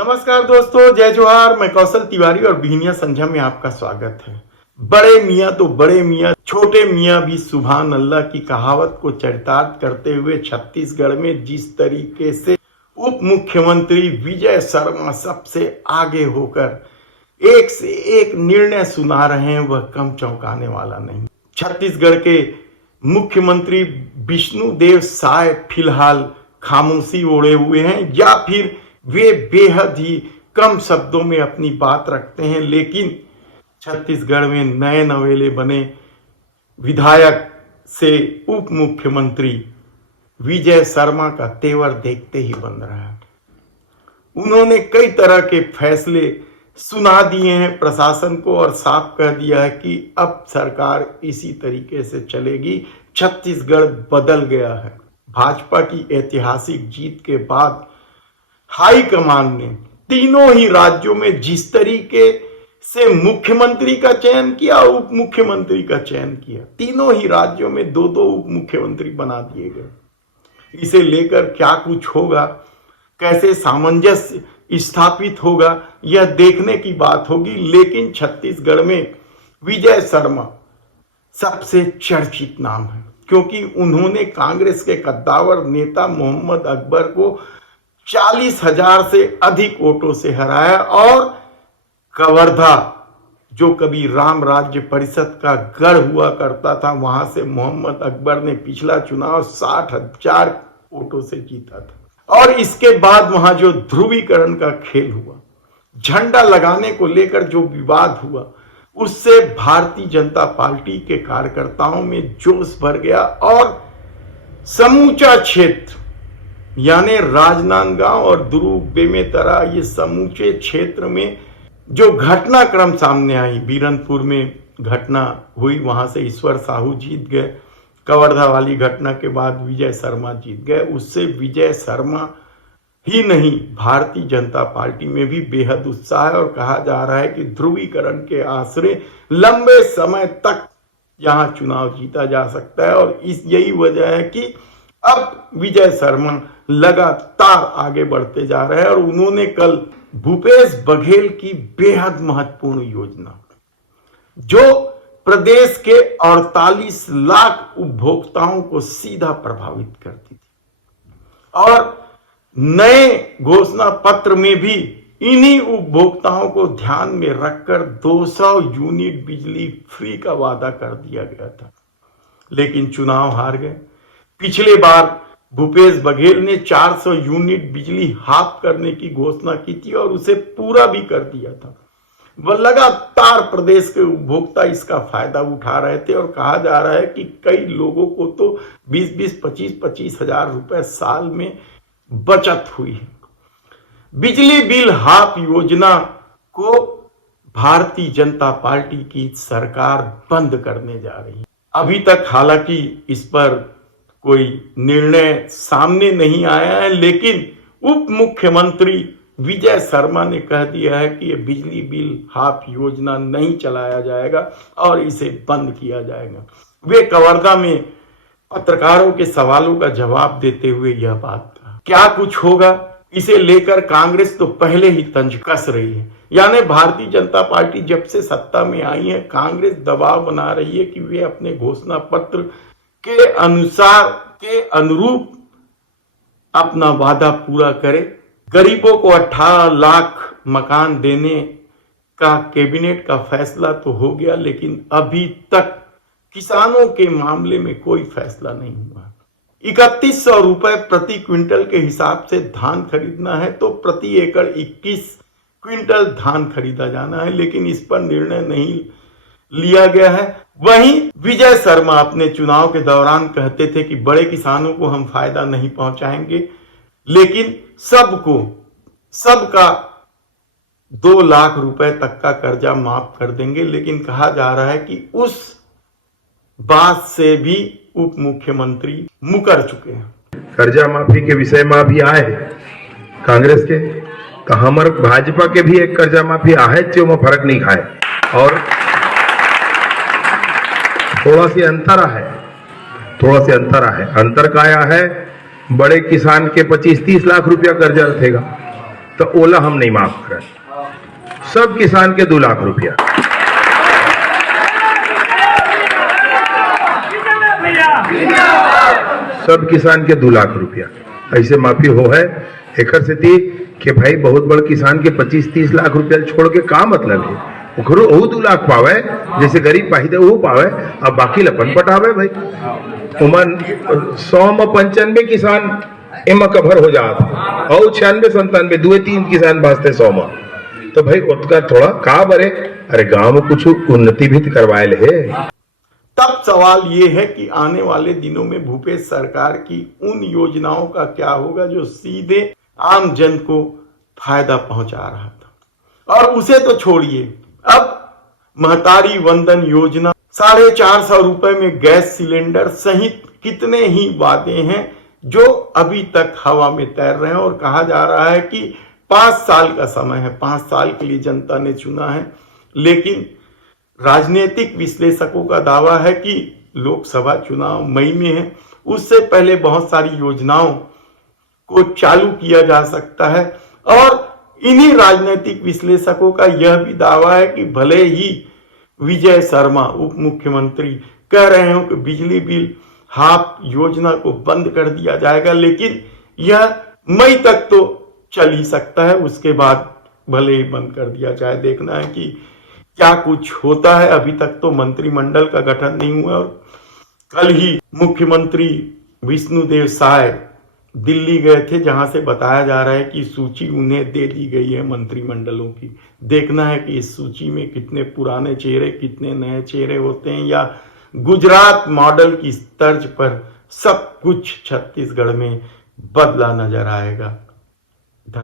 नमस्कार दोस्तों, जय जोहार। मैं कौशल तिवारी और बिहनिया संझा में आपका स्वागत है। बड़े मियाँ तो बड़े मियाँ, छोटे मियाँ भी सुभान अल्लाह की कहावत को चरितार्थ करते हुए छत्तीसगढ़ में जिस तरीके से उप मुख्यमंत्री विजय शर्मा सबसे आगे होकर एक से एक निर्णय सुना रहे हैं, वह कम चौंकाने वाला नहीं। छत्तीसगढ़ के मुख्यमंत्री विष्णुदेव साय फिलहाल खामोशी ओढ़े हुए हैं या फिर वे बेहद ही कम शब्दों में अपनी बात रखते हैं, लेकिन छत्तीसगढ़ में नए नवेले बने विधायक से उप मुख्यमंत्री विजय शर्मा का तेवर देखते ही बन रहा है। उन्होंने कई तरह के फैसले सुना दिए हैं प्रशासन को और साफ कह दिया है कि अब सरकार इसी तरीके से चलेगी। छत्तीसगढ़ बदल गया है। भाजपा की ऐतिहासिक जीत के बाद हाईकमान ने तीनों ही राज्यों में जिस तरीके से मुख्यमंत्री का चयन किया, उप मुख्यमंत्री का चयन किया, तीनों ही राज्यों में दो दो उप मुख्यमंत्री बना दिए गए। इसे लेकर क्या कुछ होगा, कैसे सामंजस्य स्थापित होगा, यह देखने की बात होगी। लेकिन छत्तीसगढ़ में विजय शर्मा सबसे चर्चित नाम है, क्योंकि उन्होंने कांग्रेस के कद्दावर नेता मोहम्मद अकबर को 40,000 से अधिक वोटों से हराया और कवर्धा, जो कभी राम राज्य परिषद का गढ़ हुआ करता था, वहां से मोहम्मद अकबर ने पिछला चुनाव 60,000 वोटों से जीता था। और इसके बाद वहां जो ध्रुवीकरण का खेल हुआ, झंडा लगाने को लेकर जो विवाद हुआ, उससे भारतीय जनता पार्टी के कार्यकर्ताओं में जोश भर गया और समूचा क्षेत्र यानी राजनांदगांव और दुर्ग, बेमेतरा, ये समूचे क्षेत्र में जो घटनाक्रम सामने आई, बीरनपुर में घटना हुई, वहां से ईश्वर साहू जीत गए। कवर्धा वाली घटना के बाद विजय शर्मा जीत गए। उससे विजय शर्मा ही नहीं, भारतीय जनता पार्टी में भी बेहद उत्साह है और कहा जा रहा है कि ध्रुवीकरण के आसरे लंबे समय तक यहां चुनाव जीता जा सकता है। और यही वजह है कि अब विजय शर्मा लगातार आगे बढ़ते जा रहे हैं। और उन्होंने कल भूपेश बघेल की बेहद महत्वपूर्ण योजना, जो प्रदेश के 48 लाख उपभोक्ताओं को सीधा प्रभावित करती थी, और नए घोषणा पत्र में भी इन्हीं उपभोक्ताओं को ध्यान में रखकर 200 यूनिट बिजली फ्री का वादा कर दिया गया था, लेकिन चुनाव हार गए। पिछले बार भूपेश बघेल ने 400 यूनिट बिजली हाफ करने की घोषणा की थी और उसे पूरा भी कर दिया था। वह लगातार प्रदेश के उपभोक्ता इसका फायदा उठा रहे थे और कहा जा रहा है कि कई लोगों को तो 20-20, 25-25 हजार रुपए साल में बचत हुई है। बिजली बिल हाफ योजना को भारतीय जनता पार्टी की सरकार बंद करने जा रही है। अभी तक हालांकि इस पर कोई निर्णय सामने नहीं आया है, लेकिन उप मुख्यमंत्री विजय शर्मा ने कह दिया है कि यह बिजली बिल हाफ योजना नहीं चलाया जाएगा और इसे बंद किया जाएगा। वे कवर्धा में पत्रकारों के सवालों का जवाब देते हुए यह बात कहा। क्या कुछ होगा, इसे लेकर कांग्रेस तो पहले ही तंज कस रही है। यानी भारतीय जनता पार्टी जब से सत्ता में आई है, कांग्रेस दबाव बना रही है कि वे अपने घोषणा पत्र के अनुसार के अनुरूप अपना वादा पूरा करे। गरीबों को 18 लाख मकान देने का कैबिनेट का फैसला तो हो गया, लेकिन अभी तक किसानों के मामले में कोई फैसला नहीं हुआ। 3100 रुपए प्रति क्विंटल के हिसाब से धान खरीदना है तो प्रति एकड़ 21 क्विंटल धान खरीदा जाना है, लेकिन इस पर निर्णय नहीं लिया गया है। वहीं विजय शर्मा अपने चुनाव के दौरान कहते थे कि बड़े किसानों को हम फायदा नहीं पहुंचाएंगे, लेकिन सबका 2 लाख रुपए तक का कर्जा माफ कर देंगे। लेकिन कहा जा रहा है कि उस बात से भी उप मुख्यमंत्री मुकर चुके हैं। कर्जा माफी के विषय में भी आए कांग्रेस के, तो हमारे भाजपा के भी एक कर्जा माफी आहे, जो में फर्क नहीं खाए और थोड़ा सी अंतर है। अंतर का आया है, बड़े किसान के 25-30 लाख रुपया कर्जा रखेगा, तो ओला हम नहीं माफ करें। सब किसान के 2 लाख रुपया, सब किसान के 2 लाख रुपया ऐसे माफी हो है। एकर से थी कि भाई बहुत बड़ किसान के 25-30 लाख रुपया छोड़ के का मतलब है, ओकरो 2 लाख पावे, जैसे गरीब पाही वो पावे, अब बाकी लपन पटावे भाई। उमन 100 में 95 किसान एमा कवर हो जात और 96-97 2-3 किसान बाँचते 100 में, तो भाई उसका थोड़ा का बरे, अरे गांव में कुछ उन्नति भी करवाए है। तब सवाल ये है कि आने वाले दिनों में भूपेश सरकार की उन योजनाओं का क्या होगा जो सीधे आम जन को फायदा पहुंचा रहा था। और उसे तो छोड़िए, अब महतारी वंदन योजना, 450 रुपए में गैस सिलेंडर सहित कितने ही वादे हैं जो अभी तक हवा में तैर रहे हैं। और कहा जा रहा है कि 5 साल का समय है, 5 साल के लिए जनता ने चुना है। लेकिन राजनीतिक विश्लेषकों का दावा है कि लोकसभा चुनाव मई में है, उससे पहले बहुत सारी योजनाओं को चालू किया जा सकता है। और इन्हीं राजनीतिक विश्लेषकों का यह भी दावा है कि भले ही विजय शर्मा उप मुख्यमंत्री कह रहे हो कि बिजली बिल हाफ योजना को बंद कर दिया जाएगा, लेकिन यह मई तक तो चल ही सकता है, उसके बाद भले ही बंद कर दिया जाए। देखना है कि क्या कुछ होता है। अभी तक तो मंत्रिमंडल का गठन नहीं हुआ और कल ही मुख्यमंत्री विष्णुदेव साय दिल्ली गए थे, जहां से बताया जा रहा है कि सूची उन्हें दे दी गई है मंत्रिमंडलों की। देखना है कि इस सूची में कितने पुराने चेहरे, कितने नए चेहरे होते हैं, या गुजरात मॉडल की तर्ज पर सब कुछ छत्तीसगढ़ में बदला नजर आएगा।